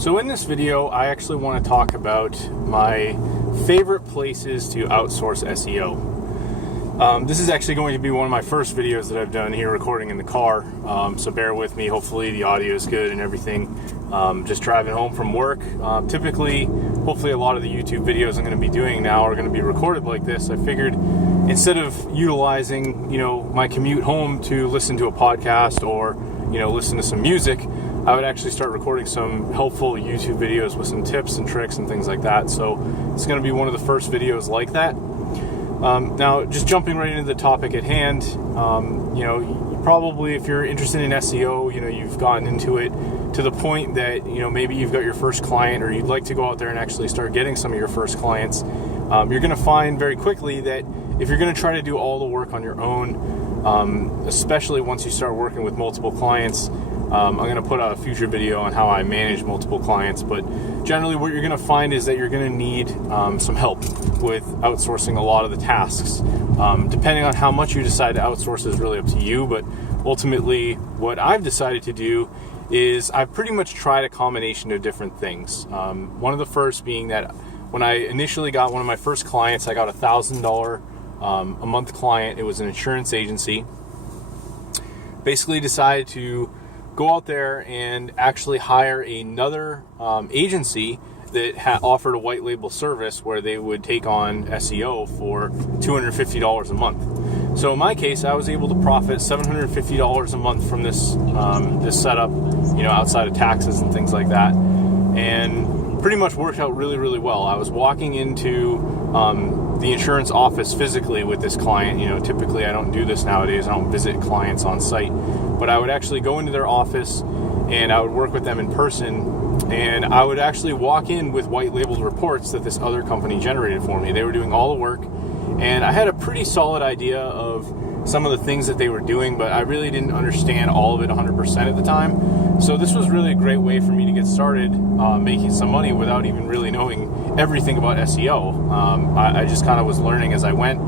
So in this video, I actually want to talk about my favorite places to outsource SEO. This is actually going to be one of my first videos that I've done here recording in the car, so bear with me. Hopefully the audio is good and everything. Just driving home from work. Hopefully a lot of the YouTube videos I'm going to be doing now are going to be recorded like this. I figured instead of utilizing, my commute home to listen to a podcast or, listen to some music, I would actually start recording some helpful YouTube videos with some tips and tricks and things like that. So it's going to be one of the first videos like that. Now, just jumping right into the topic at hand, probably if you're interested in SEO, you've gotten into it to the point that, maybe you've got your first client or you'd like to go out there and actually start getting some of your first clients. You're going to find very quickly that if you're going to try to do all the work on your own, especially once you start working with multiple clients, I'm going to put out a future video on how I manage multiple clients, but generally what you're going to find is that you're going to need some help with outsourcing a lot of the tasks. Depending on how much you decide to outsource is really up to you, but ultimately what I've decided to do is I've pretty much tried a combination of different things. One of the first being that when I initially got one of my first clients, I got a $1,000 a month client. It was an insurance agency. Basically decided to go out there and actually hire another agency that offered a white label service where they would take on SEO for $250 a month. So in my case, I was able to profit $750 a month from this setup, outside of taxes and things like that, and pretty much worked out really, really well. I was walking into the insurance office physically with this client. Typically I don't do this nowadays. I don't visit clients on site, but I would actually go into their office and I would work with them in person, and I would actually walk in with white labeled reports that this other company generated for me. They were doing all the work, and I had a pretty solid idea of some of the things that they were doing, but I really didn't understand all of it 100% at the time. So this was really a great way for me to get started making some money without even really knowing everything about SEO. I just kind of was learning as I went,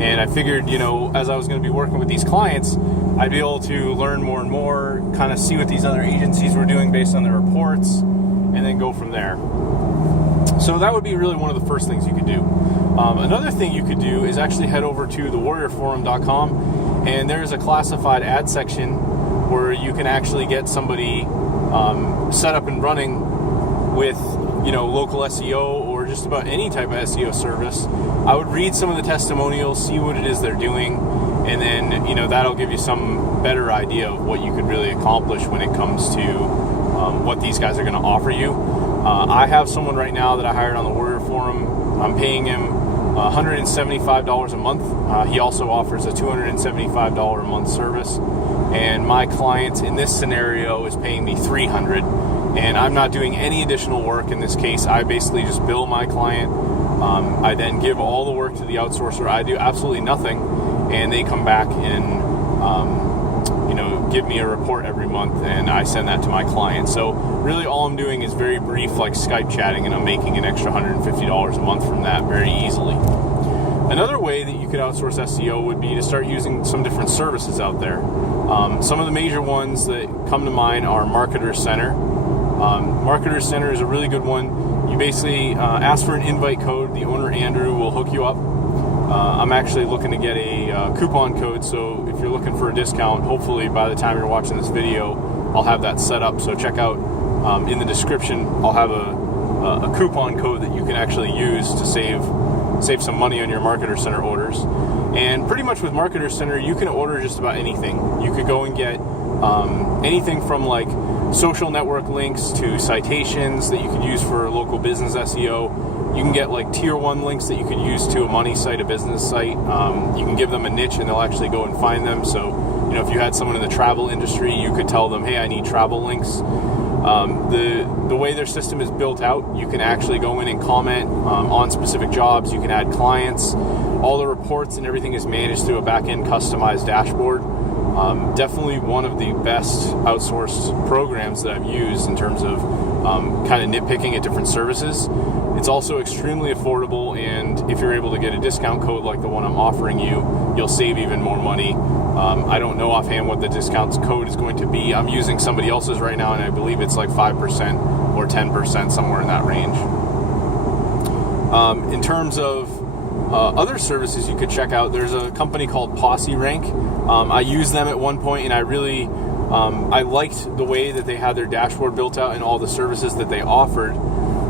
and I figured, as I was going to be working with these clients, I'd be able to learn more and more, kind of see what these other agencies were doing based on their reports, and then go from there. So that would be really one of the first things you could do. Another thing you could do is actually head over to thewarriorforum.com, and there's a classified ad section where you can actually get somebody set up and running with local SEO or just about any type of SEO service. I would read some of the testimonials, see what it is they're doing, and then that'll give you some better idea of what you could really accomplish when it comes to what these guys are going to offer you. I have someone right now that I hired on the Warrior Forum. I'm paying him $175 a month. He also offers a $275 a month service, and my client in this scenario is paying me $300, and I'm not doing any additional work in this case. I basically just bill my client. I then give all the work to the outsourcer. I do absolutely nothing, and they come back and give me a report every month, and I send that to my client. So really all I'm doing is very brief, like Skype chatting, and I'm making an extra $150 a month from that very easily. Another way that you could outsource SEO would be to start using some different services out there. Some of the major ones that come to mind are Marketer Center. Marketer Center is a really good one. You basically ask for an invite code. The owner, Andrew, will hook you up. I'm actually looking to get a coupon code, so if you're looking for a discount, hopefully by the time you're watching this video, I'll have that set up. So check out in the description, I'll have a coupon code that you can actually use to save some money on your Marketer Center orders. And pretty much with Marketer Center, you can order just about anything. You could go and get anything from like social network links to citations that you could use for local business SEO. You can get like tier 1 links that you could use to a money site, a business site. You can give them a niche and they'll actually go and find them. So, if you had someone in the travel industry, you could tell them, hey, I need travel links. The way their system is built out, you can actually go in and comment on specific jobs. You can add clients. All the reports and everything is managed through a back-end customized dashboard. Definitely one of the best outsourced programs that I've used in terms of kind of nitpicking at different services. It's also extremely affordable, and if you're able to get a discount code like the one I'm offering you, you'll save even more money I don't know offhand what the discount code is going to be. I'm using somebody else's right now, and I believe it's like 5% or 10%, somewhere in that range. In terms of other services you could check out, there's a company called Posse Rank. I used them at one point, and I really I liked the way that they had their dashboard built out and all the services that they offered.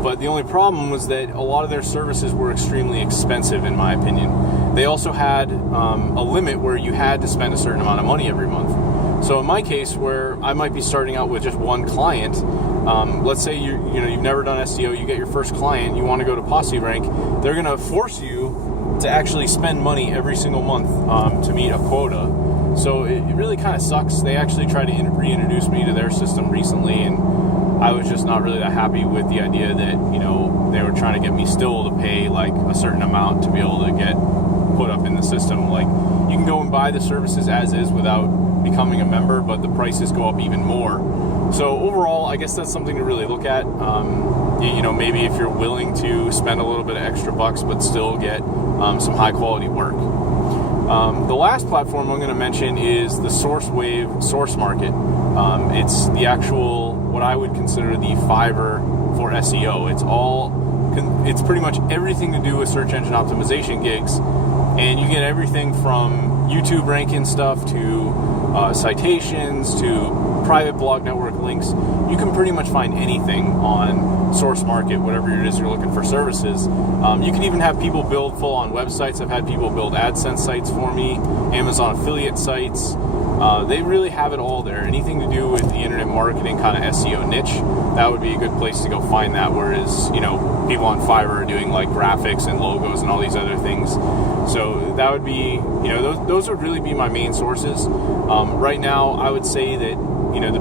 But the only problem was that a lot of their services were extremely expensive, in my opinion. They also had a limit where you had to spend a certain amount of money every month. So in my case, where I might be starting out with just one client, let's say you've never done SEO, you get your first client, you want to go to Posse Rank, they're going to force you to actually spend money every single month to meet a quota. So it really kind of sucks. They actually tried to reintroduce me to their system recently, and I was just not really that happy with the idea that, they were trying to get me still to pay like a certain amount to be able to get put up in the system. Like, you can go and buy the services as is without becoming a member, but the prices go up even more. So overall, I guess that's something to really look at. Maybe if you're willing to spend a little bit of extra bucks but still get some high quality work. The last platform I'm going to mention is the SourceWave Source Market. It's the actual, what I would consider the Fiverr for SEO. It's pretty much everything to do with search engine optimization gigs, and you get everything from YouTube ranking stuff to citations to private blog network links. You can pretty much find anything on Source Market, whatever it is you're looking for services. You can even have people build full-on websites. I've had people build AdSense sites for me, Amazon affiliate sites. They really have it all there. Anything to do with the internet marketing kind of SEO niche, that would be a good place to go find that. Whereas, people on Fiverr are doing like graphics and logos and all these other things. So that would be, those would really be my main sources. Right now, I would say that the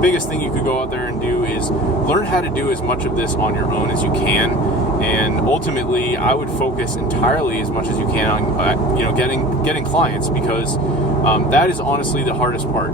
biggest thing you could go out there and do is learn how to do as much of this on your own as you can, and ultimately I would focus entirely as much as you can on getting clients, because that is honestly the hardest part.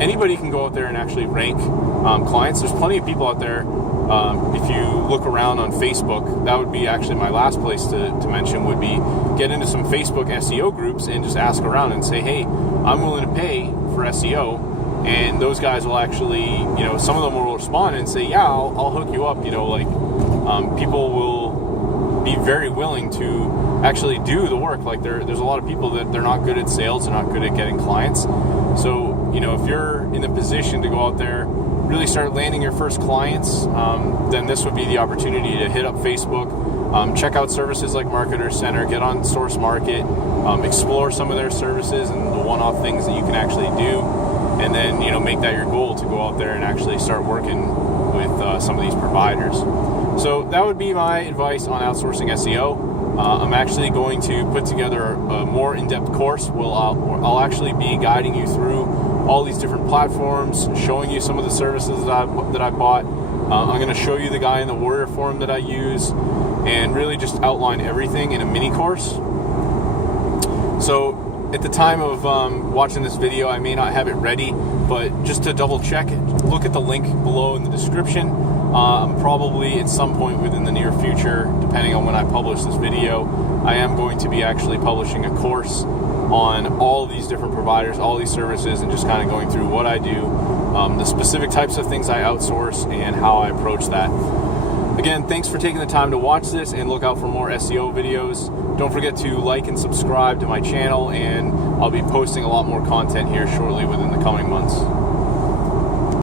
Anybody can go out there and actually rank clients. There's plenty of people out there. If you look around on Facebook, that would be actually my last place to mention, would be get into some Facebook SEO groups and just ask around and say, hey, I'm willing to pay for SEO. And those guys will actually, some of them will respond and say, yeah, I'll hook you up. People will be very willing to actually do the work. Like there's a lot of people that they're not good at sales, they're not good at getting clients. So, if you're in the position to go out there, really start landing your first clients, then this would be the opportunity to hit up Facebook, check out services like Marketer Center, get on Source Market, explore some of their services and the one-off things that you can actually do. And then, make that your goal to go out there and actually start working with some of these providers. So that would be my advice on outsourcing SEO. I'm actually going to put together a more in-depth course. I'll actually be guiding you through all these different platforms, showing you some of the services that I bought. I'm going to show you the guy in the Warrior Forum that I use, and really just outline everything in a mini course. So at the time of watching this video, I may not have it ready, but just to double check, look at the link below in the description. Probably at some point within the near future, depending on when I publish this video, I am going to be actually publishing a course on all these different providers, all these services, and just kind of going through what I do, the specific types of things I outsource, and how I approach that. Again, thanks for taking the time to watch this, and look out for more SEO videos. Don't forget to like and subscribe to my channel, and I'll be posting a lot more content here shortly within the coming months.